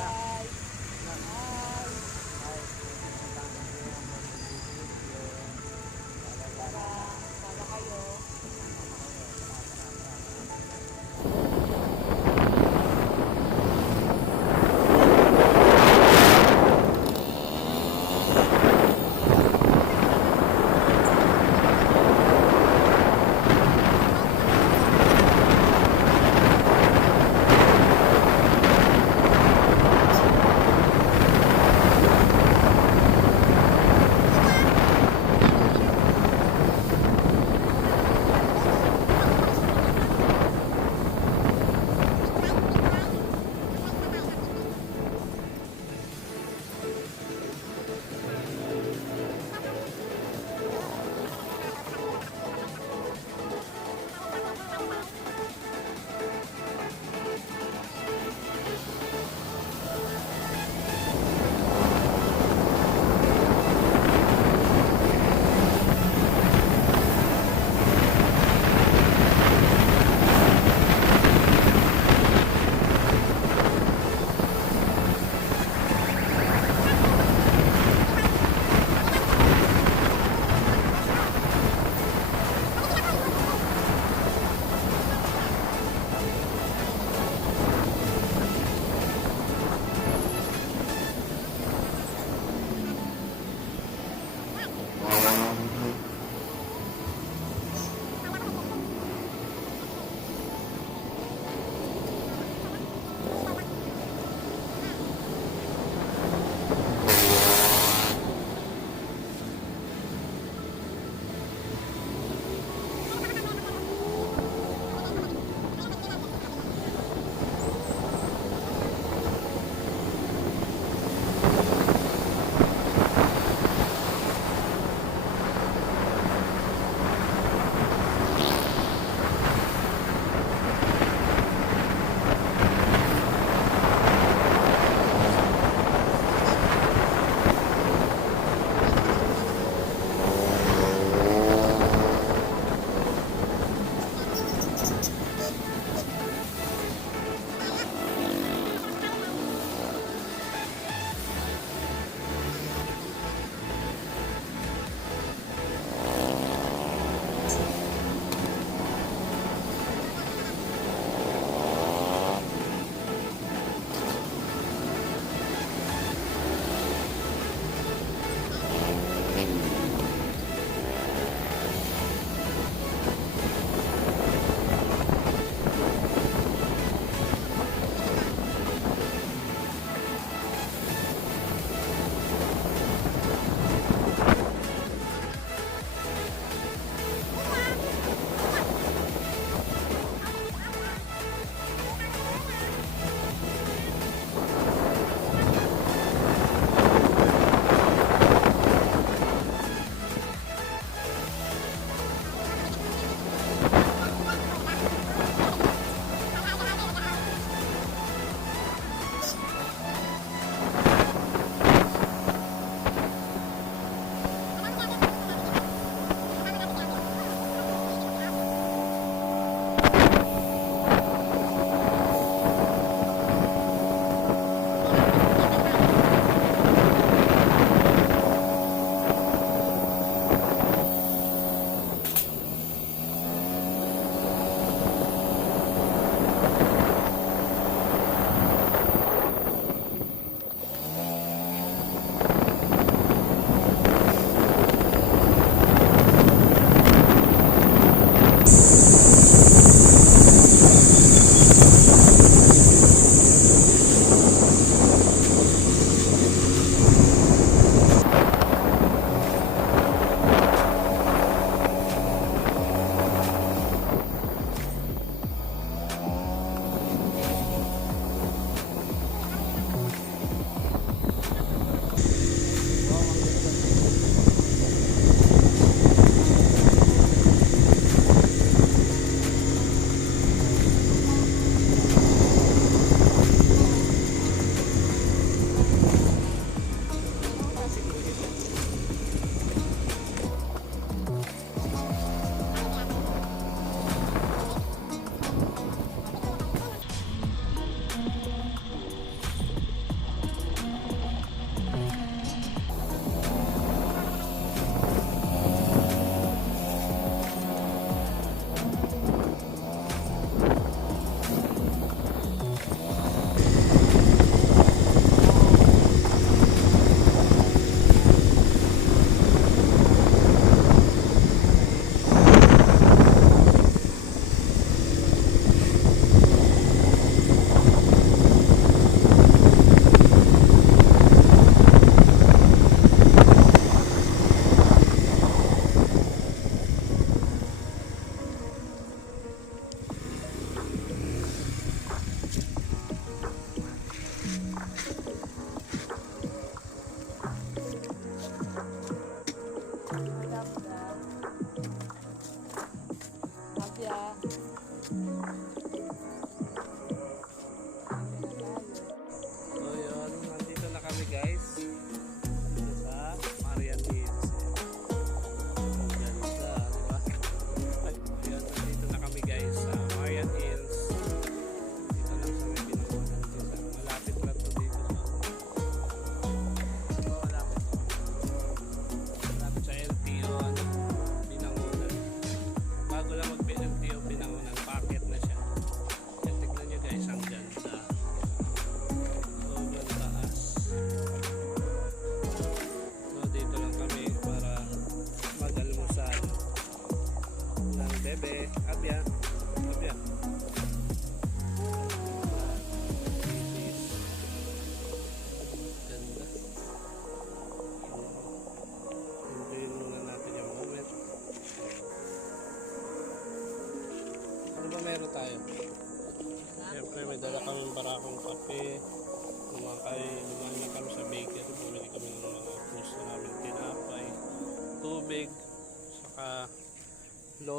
Yeah.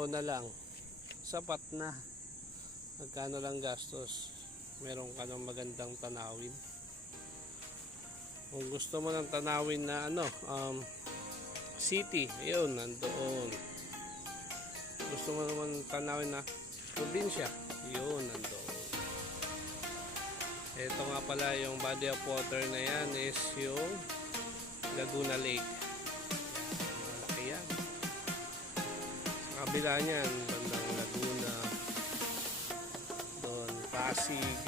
Lona lang. Sapat na. Magkano lang gastos. Meron ka ng magandang tanawin. Kung gusto mo ng tanawin na ano, um, city, ayun, nandoon. Gusto mo naman tanawin na probinsya, yun, nandoon. Ito nga pala yung body of water na yan is yung Laguna Lake. Kabila niyan, bandang Laguna, doon, Pasig,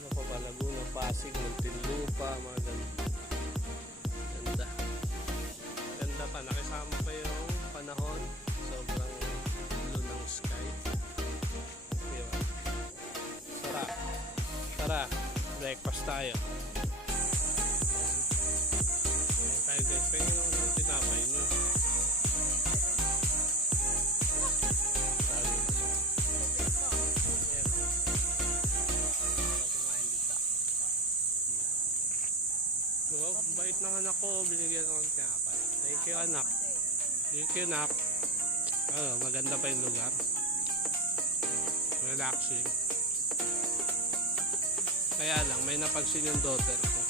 ano pa ba, Laguna, Pasig, Muntinlupa, mga ganun. Ganda. Ganda pa, nakisama pa yung panahon. Sobrang blue ng sky. Diba? Tara. Tara. Breakfast tayo. Ayan tayo guys. Pwede naman Wow, bait ng anak ko. Binigyan ko ng tinapay. Thank you anak. Thank you anak. Oh, maganda pa yung lugar. Relaxing. Kaya lang, may napansin yung daughter ko.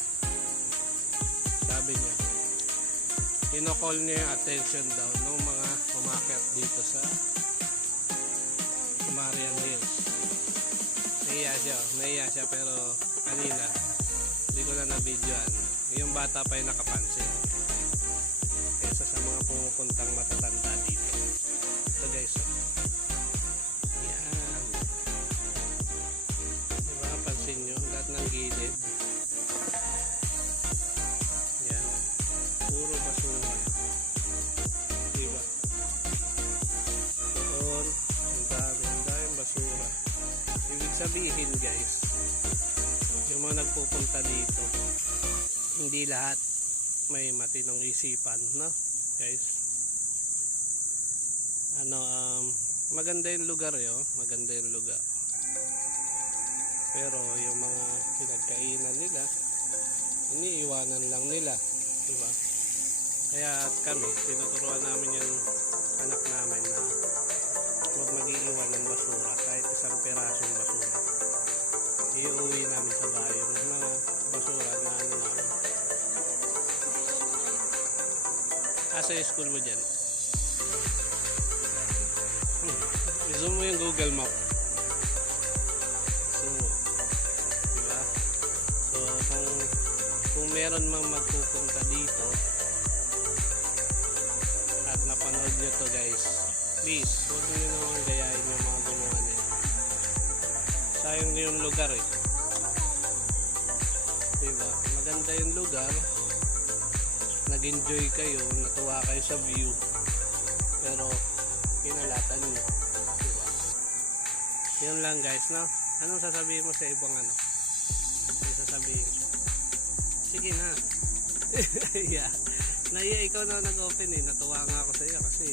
Sabi niya, kinokall niya yung attention daw ng mga umakyat dito sa Marian Hills. Nahiya siya, nahiya siya pero kanina, hindi ko na na-videoan. Yung bata pa yung nakapansin. Kesa sa mga pumupuntang matatanda dito. Ito guys, oh. Yan. Diba, pansin nyo, lahat ng gilid. Yan. Puro basura. Diba? Doon, ang dami, ang daming basura. Ibig sabihin guys, yung mga nagpupunta dito, hindi lahat may matinong isipan, no? Guys. Ano, um, maganda yung lugar yo, maganda yung lugar. Pero yung mga pinagkainan nila, iniiwanan lang nila, di ba? Kaya at kami, tinuturuan namin yung anak namin na huwag mag-iiwan ng basura, kahit isang pirasong Yung school mo dyan? I-zoom mo yung Google Map. Zoom mo. Diba? So, kung, kung meron mang magpupunta dito at napanood nyo to guys, please, huwag nyo naman gayahin yung mga gumawa nila. Sayang yung lugar eh. Diba? Maganda yung lugar. Nag-enjoy kayo, natuwa kayo sa view. Pero, kinalatan nyo. Diba? Yun lang guys, no? Anong sasabihin mo sa ibang ano? Ano sasabihin? Sige na. yeah. Naiya, ikaw na nag-open eh. Natuwa nga ako sa iyo kasi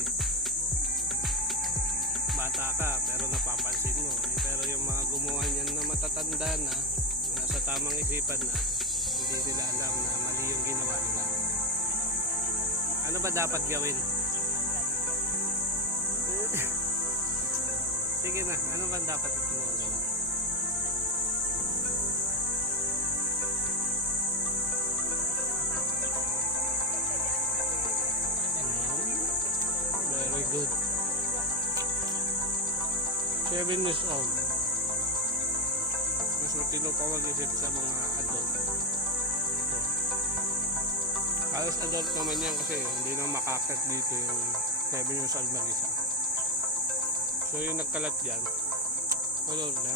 bata ka pero napapansin mo. Eh, Pero yung mga gumawa niyan na matatanda na, nasa tamang isipan na, hindi nila alam na mali yung ginawa. Ano ba dapat gawin? Sige na, ano ba dapat gawin? Very good. Seven years old. Mas matino pa mag-isip sa mga adult. Halos adult naman yan kasi hindi na makakit dito yung 7 years old mag-isa. So yung nagkalat dyan, wala na.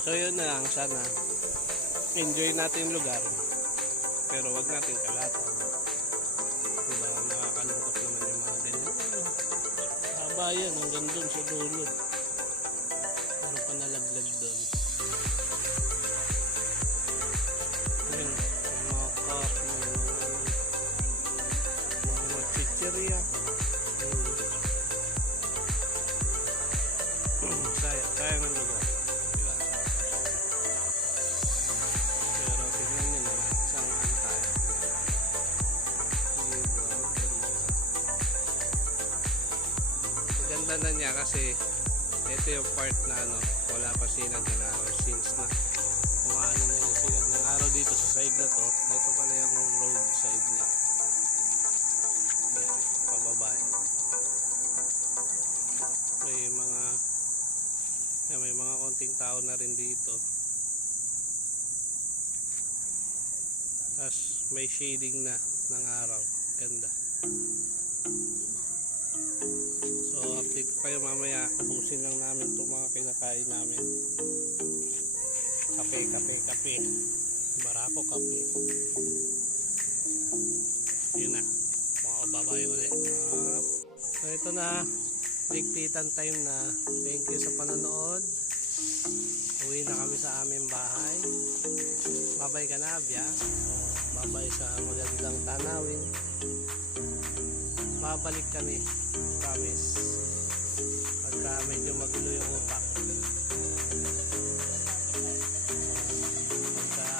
So yun na lang, sana enjoy natin yung lugar pero wag natin kalatan. Diba, nakakalungkot naman yung mga ganyan. Haba yan, hanggang dun sa dulo. Niya kasi ito yung part na ano, wala pa sinag ng araw since na umaano na yung sinag ng araw dito sa side na to. Ito pala yung road side niya. Yan, pababa. May mga yan, may mga konting tao na rin dito. Tapos may shading na ng araw. Ganda. So update kayo mamaya. Ubusin lang namin itong mga kinakain namin. Kape, kape, kape. Barako kape. Yun na. Mga babay ulit. Ah, So ito na. Ligpitan time na. Thank you sa panonood. Uwi na kami sa aming bahay. Babay ka na, Abya. Babay sa magandang tanawin. Babalik kami. Promise. Pagka medyo magulo yung utak. Pagka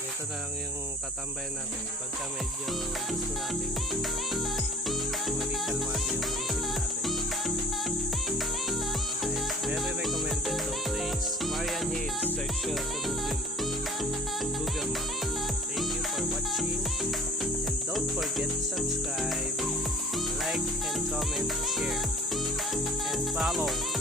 ito na lang yung tatambayan natin. Pagka medyo gusto natin. Very recommended to place Marian Hills. Search 哦